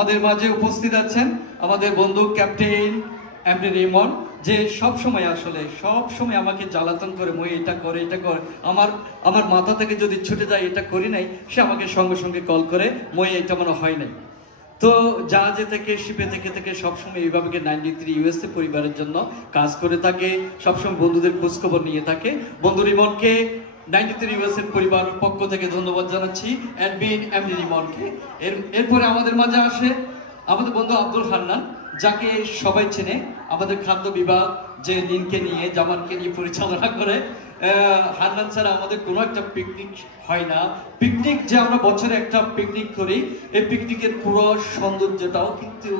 আমাদের মাঝে উপস্থিত আছেন আমাদের বন্ধু ক্যাপ্টেন এমডি রিমন, যে সব সময় আমাকে জ্বালাতন করে, মই এটা করে আমার মাথা থেকে যদি ছুটে যায় এটা করি নাই, সে আমাকে সঙ্গে সঙ্গে কল করে, মই এটা মনে হয় নাই। তো জাহাজে থেকে শিপে থেকে সবসময় এইভাবে 93 ইউএসএ পরিবারের জন্য কাজ করে থাকে, সবসময় বন্ধুদের খোঁজখবর নিয়ে থাকে। বন্ধু রিমনকে 93 ইউএসএ পরিবার পক্ষ থেকে ধন্যবাদ জানাচ্ছি, অ্যাডমিন এমডি রিমনকে। এরপরে আমাদের মাঝে আসে আমাদের বন্ধু আব্দুল হান্নান, যাকে সবাই চেনে। আমাদের খাদ্য বিভাগ যে লিনকে নিয়ে, জামানকে নিয়ে পরিচালনা করে। হান্নান ছাড়া আমাদের কোনো একটা পিকনিক হয় না। পিকনিক যে আমরা বছরে একটা পিকনিক করি, এই পিকনিকের পুরো সৌন্দর্যটাও কিন্তু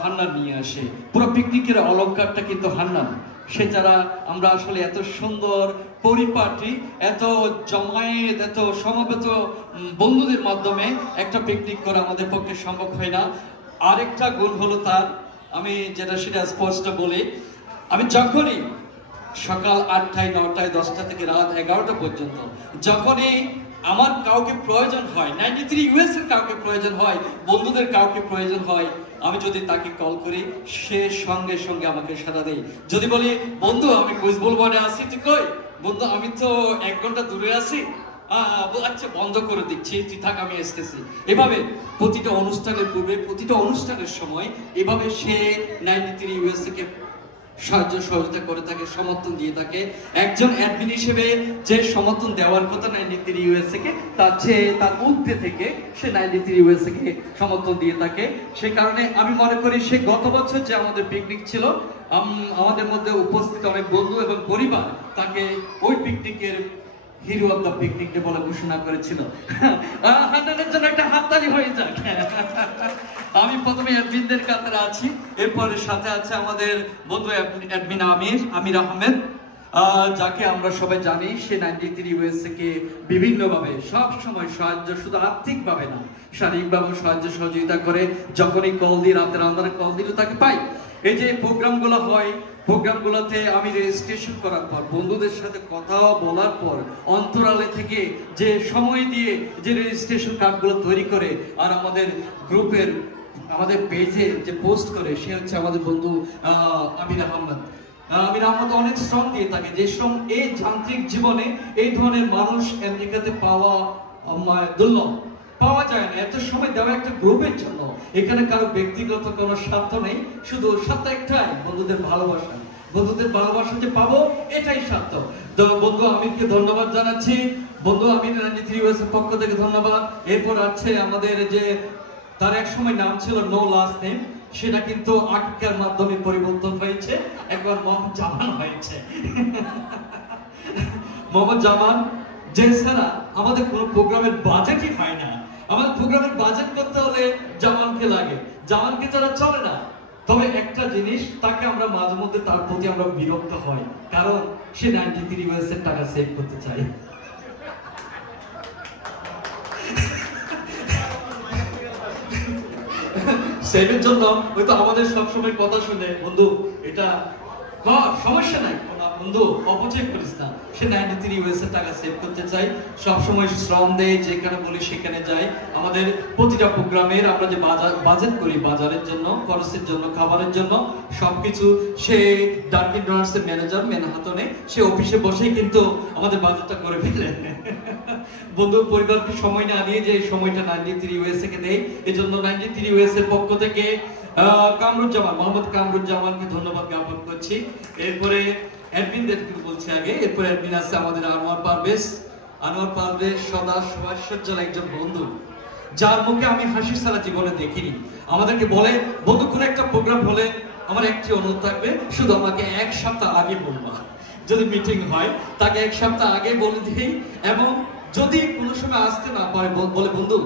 হান্নান নিয়ে আসে। পুরো পিকনিকের অলংকারটা কিন্তু হান্নান। সে যারা আমরা আসলে এত সুন্দর পরিপাটি, এত জমায়েত, এত সমবেত বন্ধুদের মাধ্যমে একটা পিকনিক করা আমাদের পক্ষে সম্ভব হয় না। আরেকটা গুণ হলো তার, আমি সেটা স্পষ্ট বলি, আমি যখনই সকাল 8টায় 9টায় 10টা থেকে রাত 11টা পর্যন্ত যখনই আমার কাউকে প্রয়োজন হয়, 93 ইউএস এর কাউকে প্রয়োজন হয়, বন্ধুদের কাউকে প্রয়োজন হয়, আমি যদি তাকে কল করি, সে সঙ্গে সঙ্গে আমাকে সাড়া দেয়। যদি বলি বন্ধু আমি কুইজবল বোর্ডে আছি, তুই কই? বন্ধু আমি তো 1 ঘন্টা দূরে আছি। আচ্ছা বন্ধ করে দিচ্ছি, তুই থাক আমি এসতেছি। এভাবে প্রতিটা অনুষ্ঠানের পূর্বে, প্রতিটা অনুষ্ঠানের সময় এভাবে সে 93 ইউএসএ কে সাহায্য সহযোগিতা করে থাকে, সমর্থন দিয়ে থাকে। একজন অ্যাডমিন হিসেবে যে সমর্থন দেওয়ার কথা 93 ইউএসএ কে, তার ঊর্ধ্বে থেকে সে 93 ইউএসএ কে সমর্থন দিয়ে থাকে। সে কারণে আমি মনে করি সে গত বছর যে আমাদের পিকনিক ছিল, আমাদের মধ্যে উপস্থিত অনেক বন্ধু এবং পরিবার তাকে ওই পিকনিকের hero of the picnic day বলে ঘোষণা করেছিল। হান্নানের জন্য একটা হাততালি হয়ে যাক। আমি প্রথমে অ্যাডমিনদের কাতারে আছি, এরপরে সাথে আছে আমাদের বন্ধু অ্যাডমিন আমির আহমেদ, যাকে আমরা সবাই জানি। সে 93 ইউএসএ কে বিভিন্নভাবে সব সময় সাহায্য, শুধু আর্থিকভাবে না, শারীরিকভাবে সাহায্য সহযোগিতা করে। যখনই কল দিই, রাতের আন্ধারে কল দিলে তাকে পাই। এই যে প্রোগ্রামগুলো হয়, প্রোগ্রামগুলোতে আমি রেজিস্ট্রেশন করার পর, বন্ধুদের সাথে কথা বলার পর, অন্তরালে থেকে যে সময় দিয়ে যে রেজিস্ট্রেশন কার্ডগুলো তৈরি করে আর আমাদের গ্রুপের, আমাদের পেজে যে পোস্ট করে, সে হচ্ছে আমাদের বন্ধু আমির আহমদ। আমির আহমদ অনেক শ্রম দিয়ে থাকে, যে শ্রম এই যান্ত্রিক জীবনে এই ধরনের মানুষ আমেরিকাতে পাওয়া দুর্লভ, পাওয়া যায় না। এত সময় দেওয়া একটা গ্রুপের জন্য। এখানে কারো ব্যক্তিগত কোনো স্বার্থ নেই, শুধু স্বার্থ একটাই, বন্ধুদের ভালোবাসা। বন্ধুদের ভালোবাসা যে পাবো, এটাই স্বার্থ। তো বন্ধু আমিরকে ধন্যবাদ জানাচ্ছি, বন্ধু আমির 93 ইউএসএর পক্ষ থেকে ধন্যবাদ। এরপর আছে আমাদের যে তার এক সময় নাম ছিল নো লাস্ট নেম, সেটা কিন্তু আকিকার মাধ্যমে পরিবর্তন হয়েছে, একবার মোহাম্মদ জামান হয়েছে। মোহাম্মদ জামান, যে ছাড়া আমাদের কোনো প্রোগ্রামের বাজেটই হয় না। আমাদের প্রোগ্রামের বাজেট করতে হলে জামানকে লাগে, জামানকে ছাড়া চলে না। তবে একটা জিনিস, তাকে আমরা মাঝে মধ্যে তার প্রতি আমরা বিরক্ত হই, কারণ সে 93 ইউএস এর টাকা সেভ করতে চায়। সেভের জন্য হয়তো আমাদের সবসময় কথা শুনে, বন্ধু এটা সমস্যা নাই, বন্ধু অপচয় করিস না। সে 93 ইউএস এর টাকা সেভ করতে চাই, সবসময় শ্রম দেয়, যেখানে বলি সেখানে যায়। আমাদের প্রতিটা প্রোগ্রামের আমরা যে বাজেট করি, বাজারের জন্য, খরচের জন্য, খাবারের জন্য, সবকিছু সে ডার্কিন ডোনার্স এর ম্যানেজার ম্যানহাটনে, সে অফিসে বসেই কিন্তু আমাদের বাজেটটা করে ফেলে। বন্ধু পরিবারকে সময় না দিয়ে যে সময়টা 93 ইউএসএ কে দেয়, এজন্য 93 ইউএস এর পক্ষ থেকে কামরুজ্জামান, মোহাম্মদ কামরুজ্জামানকে ধন্যবাদ জ্ঞাপন করছি। এরপরে অ্যাডমিনদেরকে বলছি আগে, এরপরে অ্যাডমিন আছে আমাদের আনোয়ার পারভেজ সদা সজ্জাল একজন বন্ধু, যার মুখে আমি হাসি সারা জীবনে দেখিনি। আমাদেরকে বলে, বন্ধু কোন একটা প্রোগ্রাম হলে আমার একটি অনুরোধ থাকবে, শুধু আমাকে 1 সপ্তাহ আগে বলবা। যদি মিটিং হয় তাকে 1 সপ্তাহ আগে বলে দিই, এবং যদি কোনো সময় আসতে না পারে বলে, বন্ধু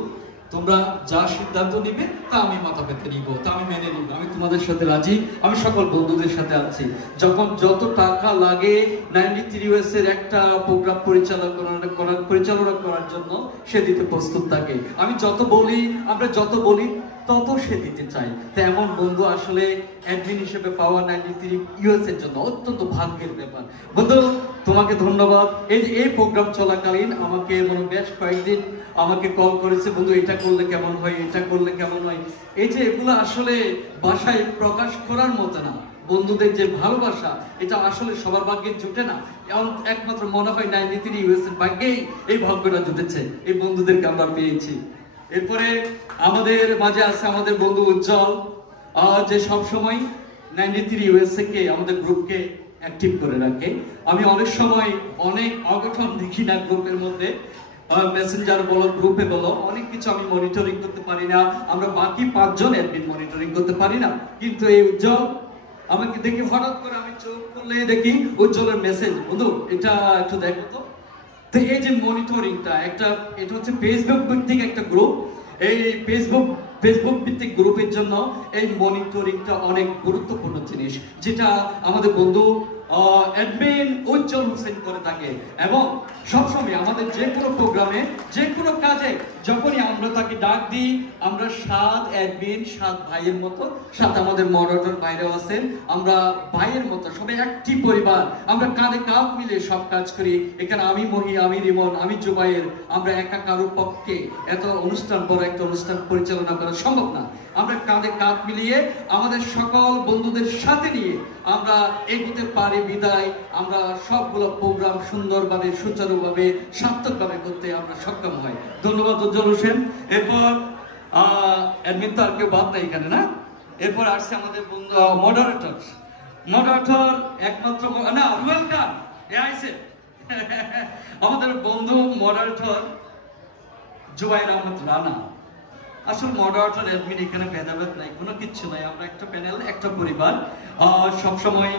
তোমরা যা সিদ্ধান্ত নিবে তা আমি মাথা পেতে নিব, তা আমি মেনে নিব, আমি তোমাদের সাথে রাজি, আমি সকল বন্ধুদের সাথে আছি। যখন যত টাকা লাগে 93 ইউএস এর একটা প্রোগ্রাম পরিচালনা করার জন্য, সে দিতে প্রস্তুত থাকে। আমরা যত বলি তত সে দিতে চায়। তো এমন বন্ধু আসলে অ্যাডমিন হিসেবে পাওয়া 93 ইউএস এর জন্য অত্যন্ত ভাগ্যের ব্যাপার। বন্ধু তোমাকে ধন্যবাদ। এই যে এই প্রোগ্রাম চলাকালীন আমাকে বেশ কয়েকদিন আমাকে কল করেছে, বন্ধু এটা করলে কেমন হয়, এটা করলে কেমন হয়। এই যে এগুলো আসলে ভাষায় প্রকাশ করার মতো না। বন্ধুদের যে ভালোবাসা এটা আসলে সবার ভাগ্যে জুটে না, একমাত্র মনে হয় 93 ইউএস এর ভাগ্যেই এই ভাগ্যটা জুটেছে, এই বন্ধুদেরকে আমরা পেয়েছি। এরপরে আমাদের মাঝে আছে আমাদের বন্ধু উজ্জ্বল, যে সবসময় 93 ইউএসএ কে আমাদের গ্রুপকে অ্যাক্টিভ করে রাখে। আমি অনেক সময় অনেক অঘটন দেখি না গ্রুপের মধ্যে, মেসেঞ্জার বলো গ্রুপে বলো, অনেক কিছু আমি মনিটরিং করতে পারি না, আমরা বাকি 5 জন অ্যাডমিন মনিটরিং করতে পারি না। কিন্তু এই উজ্জ্বল আমাকে দেখি, হঠাৎ করে আমি চোখ খুললে দেখি উজ্জ্বলের মেসেজ, বন্ধু এটা একটু দেখো তো। তো এই যে মনিটরিংটা এটা হচ্ছে ফেসবুক ভিত্তিক একটা গ্রুপ। এই ফেসবুক ভিত্তিক গ্রুপের জন্য এই মনিটরিংটা অনেক গুরুত্বপূর্ণ জিনিস, যেটা আমাদের বন্ধু অ্যাডমিন উজ্জ্বল হোসেন করে থাকে। এবং সবসময় আমাদের যে কোনো প্রোগ্রামে, যে কোনো কাজে যখনই আমরা তাকে ডাক দিই, আমরা 7 অ্যাডমিন 7 ভাইয়ের মতো, সাথে আমাদের মডারেটর ভাইরাও আছেন, আমরা ভাইয়ের মতো সবাই একটি পরিবার, আমরা কাঁধে কাঁধ মিলে সব কাজ করি। এখানে আমি মহি, আমি রিমন, আমি জুবাইর, আমরা একা কারোর পক্ষে এত অনুষ্ঠান, বড় একটা অনুষ্ঠান পরিচালনা করা সম্ভব না। আমরা কাঁধে কাঁধ মিলিয়ে আমাদের সকল বন্ধুদের সাথে নিয়ে আমরা এগোতে পারি বিদায় আমরা সবগুলো প্রোগ্রাম সুন্দরভাবে, সুচারুভাবে, সার্থকভাবে করতে আমরা সক্ষম হই। ধন্যবাদ উজ্জ্বল হোসেন। এরপর অ্যাডমিন তো আর কেউ বাদ নাই এখানে, না? এরপর আসছে আমাদের বন্ধু মডারেটর একমাত্র না, ওয়েলকাম আইছে আমাদের বন্ধু মডারেটর জুবাইর আহমদ রানা। আসলে মডারেটর অ্যাডমিন এখানে ভেদাভেদ নাই, কোনো কিচ্ছু নাই, আমরা একটা প্যানেল, একটা পরিবার। সবসময়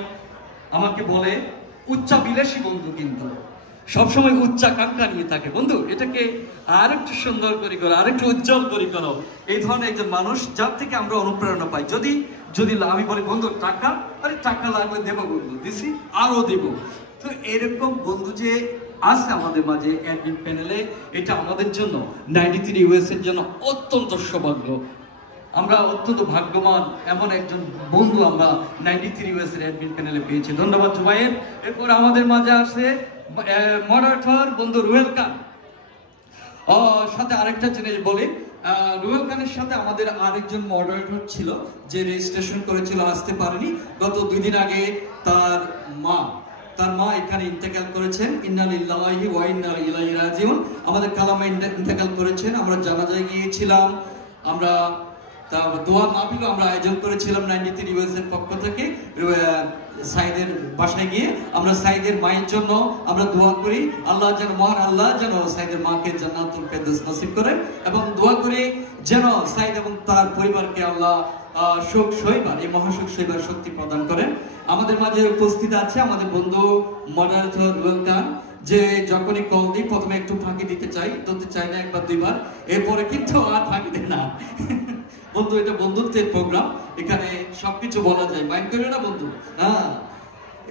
আমাকে বলে উচ্চাবিলাসী বন্ধু, কিন্তু সবসময় উচ্চাকাঙ্ক্ষা নিয়ে থাকে, বন্ধু এটাকে আর একটু সুন্দর করে করো, আর একটু উজ্জ্বল করে করো। এই ধরনের একজন মানুষ, যার থেকে আমরা অনুপ্রেরণা পাই। যদি আমি বলি বন্ধু টাকা, আরে টাকা লাগলে দেবো বন্ধু, দিছি আরো দেব। তো এরকম বন্ধু যে আছে আমাদের মাঝে অ্যাডমিন প্যানেলে, এটা আমাদের জন্য 93 ইউএস এর জন্য অত্যন্ত সৌভাগ্য। আমরা অত্যন্ত ভাগ্যবান, এমন একজন বন্ধু আমরা 93 ইউএস এর অ্যাডমিন প্যানেলে পেয়েছি। ধন্যবাদ জুবাইর। এরপর আমাদের মাঝে আছে মডারেটর বন্ধু রুহেল খান। সাথে আরেকটা জিনিস বলি, রুহেল খানের সাথে আমাদের আরেকজন মডারেটর ছিল, যে রেজিস্ট্রেশন করেছিল, আসতে পারেনি। গত 2 দিন আগে তার মা এখানে ইন্তেকাল করেছেন। ইন্না লিল্লাহি ওয়া ইন্না ইলাইহি রাজিউন। আমাদের কালামে ইন্তেকাল করেছেন। আমরা জানাজায় গিয়েছিলাম, আমরা দোয়া মাহফিল আমরা আয়োজন করেছিলাম 93 ইউএস এর পক্ষ থেকে। সাইদের বাসায় গিয়ে আমরা সাইদের মায়ের জন্য আমরা দোয়া করি, আল্লাহ যেন, মহান আল্লাহ যেন সাইদের মাকে জান্নাতুল ফেরদৌস নসিব করেন, এবং দোয়া করি যেন সাইদ এবং তার পরিবারকে আল্লাহ শোক সইবার, এই মহাশোক সইবার শক্তি প্রদান করেন। আমাদের মাঝে উপস্থিত আছে আমাদের বন্ধু মডারেটর রুহেল খান, যে যখনই কল দিই প্রথমে একটু ফাঁকি দিতে চাই না, একবার দুইবার, এরপরে কিন্তু আর ফাঁকি দেয় না। বন্ধু এটা বন্ধুত্বের প্রোগ্রাম, এখানে সবকিছু বলা যায়, মাইন্ড করে না বন্ধু। হ্যাঁ,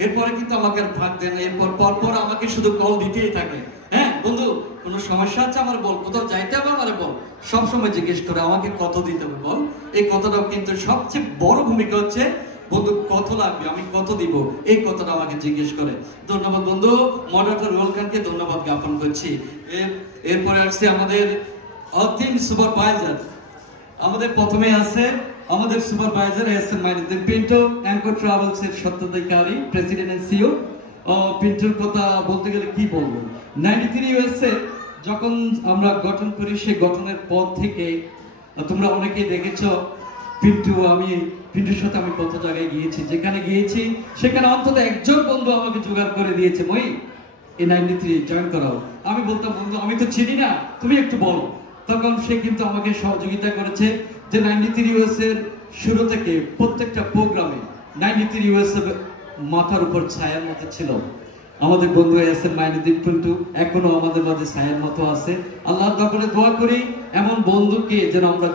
এরপরে কিন্তু আমাকে আর ফাঁক দেয় না, এরপর পরপর আমাকে শুধু কল দিতেই থাকে। হ্যাঁ বন্ধু, কোনো সমস্যা আছে আমার বল, কোথাও যাইতে হবে আমারে বল, সবসময় জিজ্ঞেস করে আমাকে কত দিতে হবে বল। এই কথাটাও কিন্তু সবচেয়ে বড় ভূমিকা হচ্ছে, বন্ধু কত লাগবে, আমি কত দিব, এই কথাটা আমাকে জিজ্ঞেস করে। ধন্যবাদ বন্ধু মডারেটর রুহেল খানকে ধন্যবাদ জ্ঞাপন করছি। এরপরে আসছে আমাদের অন্তিম সুপারভাইজার। আমাদের প্রথমে আছে আমাদের supervisor SM Mainuddin Pintu, anchor travels এর স্বত্বাধিকারী, প্রেসিডেন্ট এন্ড সিইও। পিন্টুর কথা বলতে গেলে কি বলবো, 93 ইউএসএ যখন আমরা গঠন করি, সেই গঠনের পর থেকে তোমরা অনেকেই দেখেছো পিন্টুর সাথে আমি কত জায়গায় গিয়েছি, যেখানে গিয়েছি সেখানে অন্তত একজন বন্ধু আমাকে জোগাড় করে দিয়েছে, মই এই 93 জয়েন করাও। আমি বলতাম বন্ধু আমি তো চিনি না, তুমি একটু বলো। তখন সে কিন্তু আমাকে সহযোগিতা করেছে, যে 93 ইউএস এর শুরু থেকে প্রত্যেকটা প্রোগ্রামে 93 ইউএস মাথার উপর ছায়ার মতো ছিল। আমাদের বন্ধু এসএম মাইনুদ্দিন পিন্টু এখনো আমাদের মাঝে ছায়ার মতো আছে। আল্লাহর দরবারে দোয়া করি এমন বন্ধুকে যেন আমরা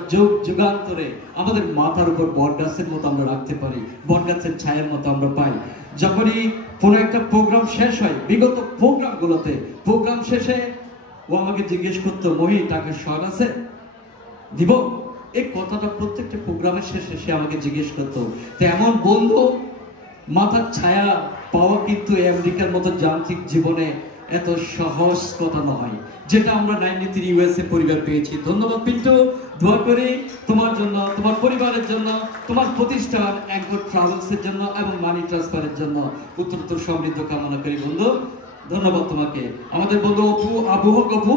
যুগান্তরে আমাদের মাথার উপর বটগাছের মতো আমরা রাখতে পারি, বটগাছের ছায়ার মতো আমরা পাই। যখনই কোনো একটা প্রোগ্রাম শেষ হয়, বিগত প্রোগ্রাম শেষে ও আমাকে জিজ্ঞেস করতো, মহি টাকা শর্ট আছে, দিব? এই কথাটা প্রত্যেকটা প্রোগ্রামের শেষে সে আমাকে জিজ্ঞেস করতো। তো এমন বন্ধু মাথার ছায়া পাওয়া কিন্তু আমেরিকার মতো যান্ত্রিক জীবনে এত সহজ কথা নয়, যেটা আমরা 93 ইউএসএ পরিবার পেয়েছি। ধন্যবাদ পিন্টু, দোয়া করি তোমার জন্য, তোমার পরিবারের জন্য, তোমার প্রতিষ্ঠান অ্যাঙ্কর ট্রাভেলসের জন্য এবং মানি ট্রান্সফারের জন্য উত্তরোত্তর সমৃদ্ধ কামনা করি বন্ধু। ধন্যবাদ তোমাকে। আমাদের বন্ধু অপু, আবু হক অপু,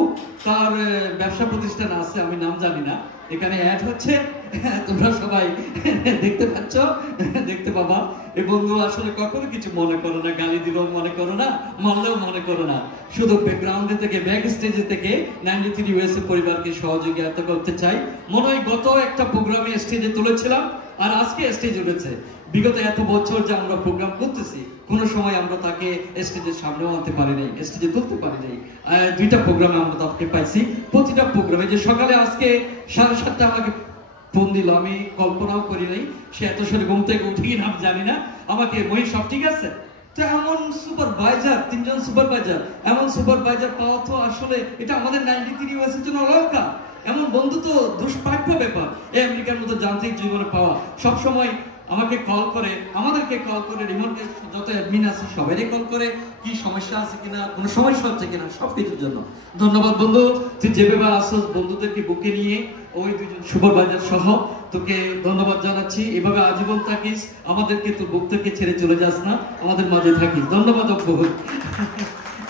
তার ব্যবসা প্রতিষ্ঠান আছে, আমি নাম জানি না, এখানে অ্যাড হচ্ছে, তোমরা সবাই দেখতে পাচ্ছ, দেখতে পাবা। এই বন্ধু আসলে কখনো কিছু মনে করো না, গালি দিলেও মনে করো না, মারলেও মনে করো না, শুধু ব্যাকগ্রাউন্ডে থেকে, ব্যাক স্টেজে থেকে 93 ইউএসএ পরিবারকে সহযোগিতা করতে চাই। মনে হয় গত একটা প্রোগ্রামে স্টেজে তুলেছিলাম আর আজকে স্টেজ উঠেছে। বিগত এত বছর যে আমরা প্রোগ্রাম করতেছি, কোনো সময় আমরা তাকে স্টেজের সামনেও আনতে পারি নাই, স্টেজে তুলতে পারি নাই। 2টা প্রোগ্রামে আমরা তাকে পাইছি। প্রতিটা প্রোগ্রামে যে সকালে আজকে 7:30 আমাকে ফোন দিল, আমি কল্পনাও করি নাই সে এত সরে ঘুম থেকে উঠে কিনা আমি জানি না, আমাকে বই সব ঠিক আছে। তো এমন সুপারভাইজার, 3জন সুপারভাইজার, এমন সুপারভাইজার পাওয়া তো আসলে এটা আমাদের 93 ইউএসএর জন্য অলঙ্কার। এমন বন্ধু তো দুষ্প্রাপ্য ব্যাপার এই আমেরিকার মতো যান্ত্রিক জীবনে পাওয়া। সবসময় আমাকে কল করে, আমাদেরকে কল করে, রিমোটকে যত অ্যাডমিন আছে সবাইকে কল করে, কি সমস্যা আছে কিনা, কোনো সমস্যা হচ্ছে কিনা, সব কিছুর জন্য ধন্যবাদ বন্ধু। তুই যেভাবে আসো বন্ধুদেরকে বুকে নিয়ে, ওই 2জন সুপারভাইজার সহ তোকে ধন্যবাদ জানাচ্ছি। এভাবে আজীবন থাকিস, আমাদেরকে তো বুক থেকে ছেড়ে চলে যাস না, আমাদের মাঝে থাকিস। ধন্যবাদ অপু।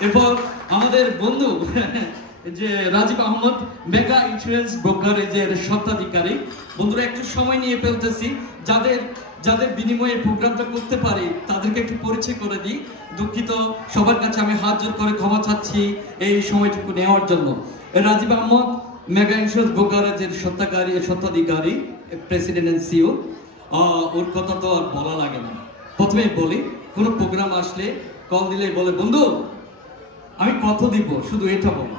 এরপর আমাদের বন্ধু যে রাজীব আহমদ, মেগা ইন্স্যুরেন্স ব্রোকারেজের স্বত্বাধিকারী। বন্ধুরা একটু সময় নিয়ে ফেলতেছি, যাদের যাদের বিনিময়ে প্রোগ্রামটা করতে পারি তাদেরকে একটু পরিচয় করে দিই। দুঃখিত, সবার কাছে আমি হাত জোর করে ক্ষমা চাচ্ছি এই সময়টুকু নেওয়ার জন্য। রাজীব আহমদ মেগা ইন্স্যুরেন্স ব্রোকারেজের স্বত্বাধিকারী, প্রেসিডেন্ট এন্ড সিইও। ওর কথা তো আর বলা লাগে না। প্রথমে বলি, কোনো প্রোগ্রাম আসলে কল দিলেই বলে, বন্ধু আমি কত দিব, শুধু এটা বল।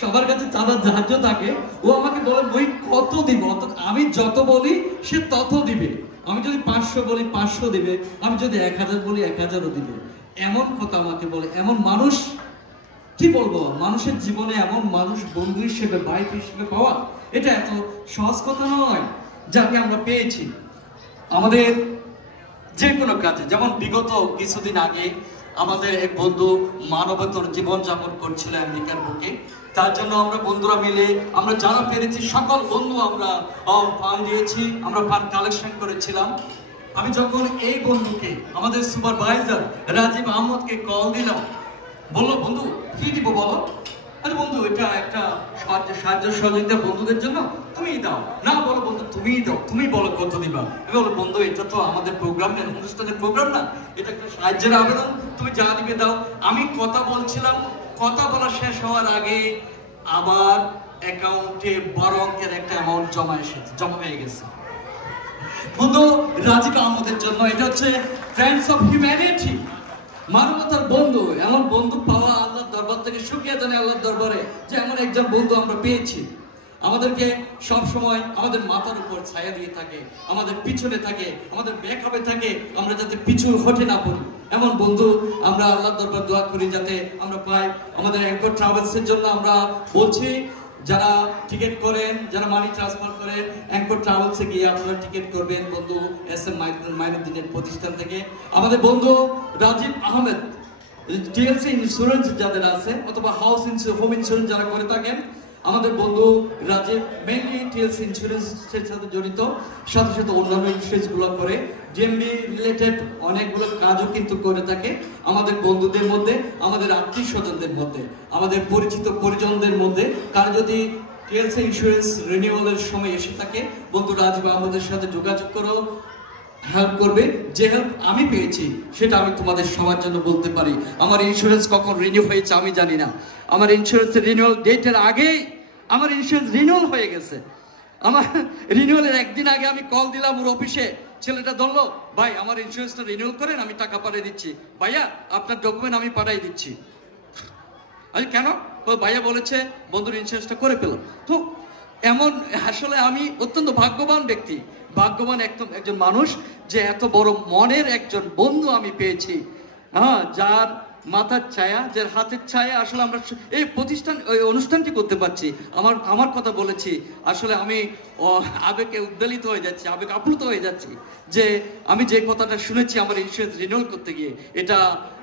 সবার কাছে চাঁদার ধার্য থাকে, ও আমাকে বলে ওই কত দিব, আমি যত বলি সে তত দিবে। আমি যদি 500 বলি 500 দিবে, আমি যদি 1000 বলি 1000ও দিবে। এমন কথা আমাকে বলে। এমন মানুষ কি বলবো, মানুষের জীবনে এমন মানুষ বন্ধু হিসেবে, ভাই হিসেবে পাওয়া, এটা এত সহজ কথা নয়, যাকে আমরা পেয়েছি আমাদের যে কোনো কাজে। যেমন বিগত কিছুদিন আগে আমাদের এক বন্ধু মানবতর জীবনযাপন করছিল আমেরিকার বুকে। তার জন্য আমরা বন্ধুরা মিলে, আমরা যারা পেরেছি সকল বন্ধু আমরা ফান্ড দিয়েছি, আমরা ফান্ড কালেকশন করেছিলাম। আমি যখন এই বন্ধুকে, আমাদের সুপারভাইজার রাজীব আহমদকে কল দিলাম, বললো বন্ধু কি দিব বলো। আরে বন্ধু এটা একটা সাহায্য সহযোগিতা বন্ধুদের জন্য, তুমিই দাও। না বলো বন্ধু তুমিই দাও, তুমি বলো কত দিবা। বলো বন্ধু এটা তো আমাদের প্রোগ্রামের, অনুষ্ঠানের প্রোগ্রাম না, এটা একটা সাহায্যের আবেদন, তুমি যা দিবে দাও। আমি কথা বলছিলাম, কথা বলা শেষ হওয়ার আগে আবার অ্যাকাউন্টে 12 অঙ্কের একটা অ্যামাউন্ট জমা হয়ে গেছে বন্ধু রাজীব আহমদের জন্য। এটা হচ্ছে ফ্রেন্ডস অফ হিউম্যানিটি, মানবতার বন্ধু। এমন বন্ধু পাওয়া আল্লাহর দরবার থেকে শুকরিয়া জানাই আল্লাহর দরবারে যে এমন একজন বন্ধু আমরা পেয়েছি। আমাদেরকে সব সময় আমাদের মাথার উপর ছায়া দিয়ে থাকে, আমাদের পিছনে থাকে, আমাদের ব্যাকআপে থাকে, আমরা যাতে পিছু হটে না পড়ি। এমন বন্ধু আমরা আল্লাহর দরবার দোয়া করি যাতে আমরা পাই। আমাদের অ্যাঙ্কর ট্রাভেলসের জন্য আমরা বলছি, যারা টিকিট করেন, যারা মানি ট্রান্সফার করেন, অ্যাঙ্কর ট্রাভেলসে গিয়ে আপনারা টিকিট করবেন বন্ধু এস.এম. মাইনুদ্দিনের প্রতিষ্ঠান থেকে। আমাদের বন্ধু রাজীব আহমেদ, টিএলসি ইন্স্যুরেন্স যাদের আছে, অথবা হোম ইন্স্যুরেন্স যারা করে থাকেন, আমাদের বন্ধু রাজীব মেইনলি টিএলসি ইন্স্যুরেন্সের সাথে জড়িত, সাথে সাথে অন্যান্য ইন্স্যুরেন্সগুলো করে, ডিএমবি রিলেটেড অনেকগুলো কাজও কিন্তু করে থাকে। আমাদের বন্ধুদের মধ্যে, আমাদের আত্মীয় স্বজনদের মধ্যে, আমাদের পরিচিত পরিজনদের মধ্যে কার যদি টিএলসি ইন্স্যুরেন্স রিনিউয়ালের সময় এসে থাকে, বন্ধু রাজীব আমাদের সাথে যোগাযোগ করো, হেল্প করবে। যে হেল্প আমি পেয়েছি সেটা আমি তোমাদের সবার জন্য বলতে পারি। আমার ইন্স্যুরেন্স কখন রিনিউ হয়েছে আমি জানি না, আমার ইন্স্যুরেন্সের রিনিউয়াল ডেটের আগেই আমার ইন্স্যুরেন্স রিনিউয়াল হয়ে গেছে। আমার রিনিউয়ালের একদিন আগে আমি কল দিলাম ওর অফিসে, ছেলেটা ধরলো, ভাই আমার ইন্স্যুরেন্সটা রিনিউয়াল করেন, আমি টাকা পাঠিয়ে দিচ্ছি। ভাইয়া আপনার ডকুমেন্ট আমি পাঠিয়ে দিচ্ছি। আরে কেন? ভাইয়া বলেছে বন্ধুর ইন্স্যুরেন্সটা করে পেলাম। তো এমন আসলে আমি অত্যন্ত ভাগ্যবান ব্যক্তি, ভাগ্যবান একজন মানুষ যে এত বড় মনের একজন বন্ধু আমি পেয়েছি, হ্যাঁ, যার মাথার ছায়া, যার হাতের ছায়া আসলে আমরা এই অনুষ্ঠানটি করতে পারছি। আমার কথা বলেছি, আসলে আমি আবেগে উদ্বেলিত হয়ে যাচ্ছি, আবেগ আপ্লুত হয়ে যাচ্ছি যে আমি যে কথাটা শুনেছি আমার ইন্স্যুরেন্স রিনিউয়াল করতে গিয়ে,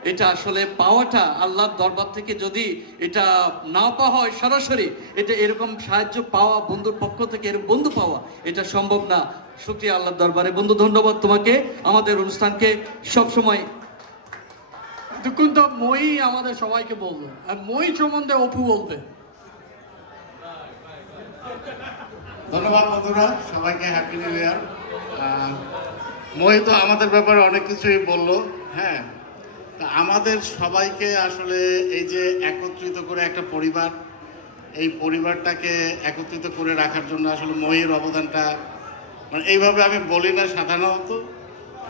এটা আসলে পাওয়াটা আল্লাহর দরবার থেকে যদি এটা না পাওয়া হয় সরাসরি, এটা এরকম সাহায্য পাওয়া বন্ধুর পক্ষ থেকে, এরকম বন্ধু পাওয়া এটা সম্ভব না। শুকরিয়া আল্লাহর দরবারে। বন্ধু ধন্যবাদ তোমাকে, আমাদের অনুষ্ঠানকে সবসময়। এতক্ষণ তো মই আমাদের সবাইকে বলবে, আর মই সম্বন্ধে অপু বলবে। ধন্যবাদ বন্ধুরা, সবাইকে হ্যাপি নিউ ইয়ার। মই তো আমাদের ব্যাপারে অনেক কিছুই বললো। হ্যাঁ, আমাদের সবাইকে আসলে এই যে একত্রিত করে একটা পরিবার, এই পরিবারটাকে একত্রিত করে রাখার জন্য আসলে মহির অবদানটা, মানে এইভাবে আমি বলি না সাধারণত,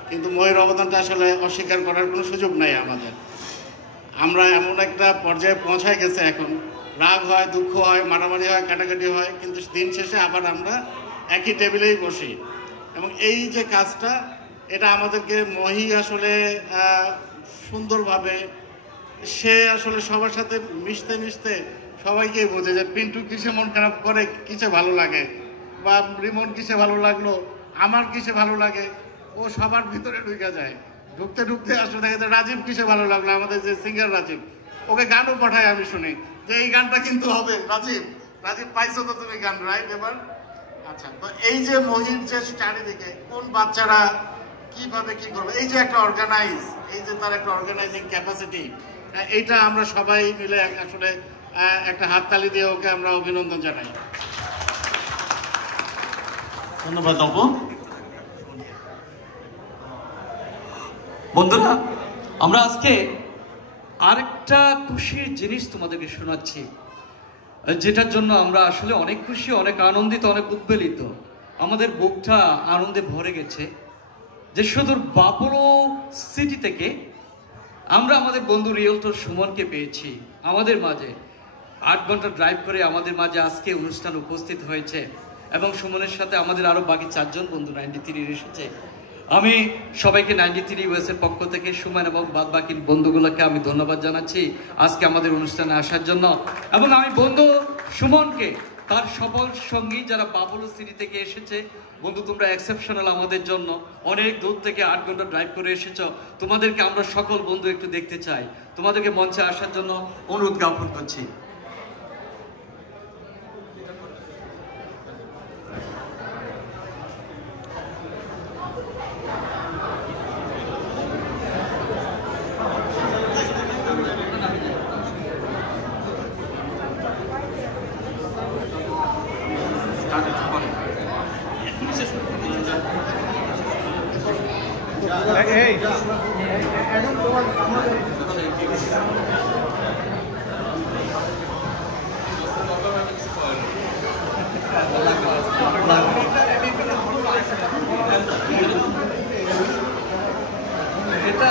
কিন্তু মহির অবদানটা আসলে অস্বীকার করার কোনো সুযোগ নাই আমাদের। আমরা এমন একটা পর্যায়ে পৌঁছায় গেছে, এখন রাগ হয়, দুঃখ হয়, মারামারি হয়, কাটাকাটি হয়, কিন্তু দিন শেষে আবার আমরা একই টেবিলেই বসি। এবং এই যে কাজটা, এটা আমাদেরকে মহি আসলে সুন্দরভাবে, সে আসলে সবার সাথে মিশতে মিশতে সবাইকেই বোঝে যে পিন্টু কিসে মন খারাপ করে, কিসে ভালো লাগে, বা রিমন কিসে ভালো লাগলো, আমার কিসে ভালো লাগে, ও সবার ভিতরে ঢুকে যায়। ঢুকতে ঢুকতে আসলে দেখা যায় রাজীব কিসে ভালো লাগলো, আমাদের যে সিঙ্গার রাজীব, ওকে গানও পাঠায় আমি শুনি যে এই গানটা কিন্তু হবে। রাজীব পাইছো তো তুমি গান, রাইট? এবার আচ্ছা, তো এই যে মহির যে চারিদিকে কোন বাচ্চারা কিভাবে কি করবে, এই যে একটা অর্গানাইজ, এই যে তার একটা অর্গানাইজিং ক্যাপাসিটি, এইটা আমরা সবাই মিলে আসলে একটা হাততালি দিয়ে ওকে আমরা অভিনন্দন জানাই। ধন্যবাদ অপু। বন্ধুরা, আমরা আজকে আরেকটা খুশির জিনিস তোমাদেরকে শোনাচ্ছি, যেটার জন্য আমরা আসলে অনেক খুশি, অনেক আনন্দিত, অনেক উদ্বেলিত। আমাদের বুকটা আনন্দে ভরে গেছে যে সুদূর বাপলো সিটি থেকে আমরা আমাদের বন্ধু রিয়েলটর সুমনকে পেয়েছি আমাদের মাঝে। 8 ঘন্টা ড্রাইভ করে আমাদের মাঝে আজকে অনুষ্ঠান উপস্থিত হয়েছে, এবং সুমনের সাথে আমাদের আরও বাকি 4 জন বন্ধু 93 এসেছে। আমি সবাইকে 93 ইউএসের পক্ষ থেকে সুমন এবং বাদ বাকি বন্ধুগুলোকে আমি ধন্যবাদ জানাচ্ছি আজকে আমাদের অনুষ্ঠানে আসার জন্য। এবং আমি বন্ধু সুমনকে, তার সকল সঙ্গী যারা বাবুল সিটি থেকে এসেছে, বন্ধু তোমরা এক্সেপশনাল আমাদের জন্য, অনেক দূর থেকে 8 ঘন্টা ড্রাইভ করে এসেছো। তোমাদেরকে আমরা সকল বন্ধু একটু দেখতে চাই, তোমাদেরকে মঞ্চে আসার জন্য অনুরোধ জ্ঞাপন করছি। এটা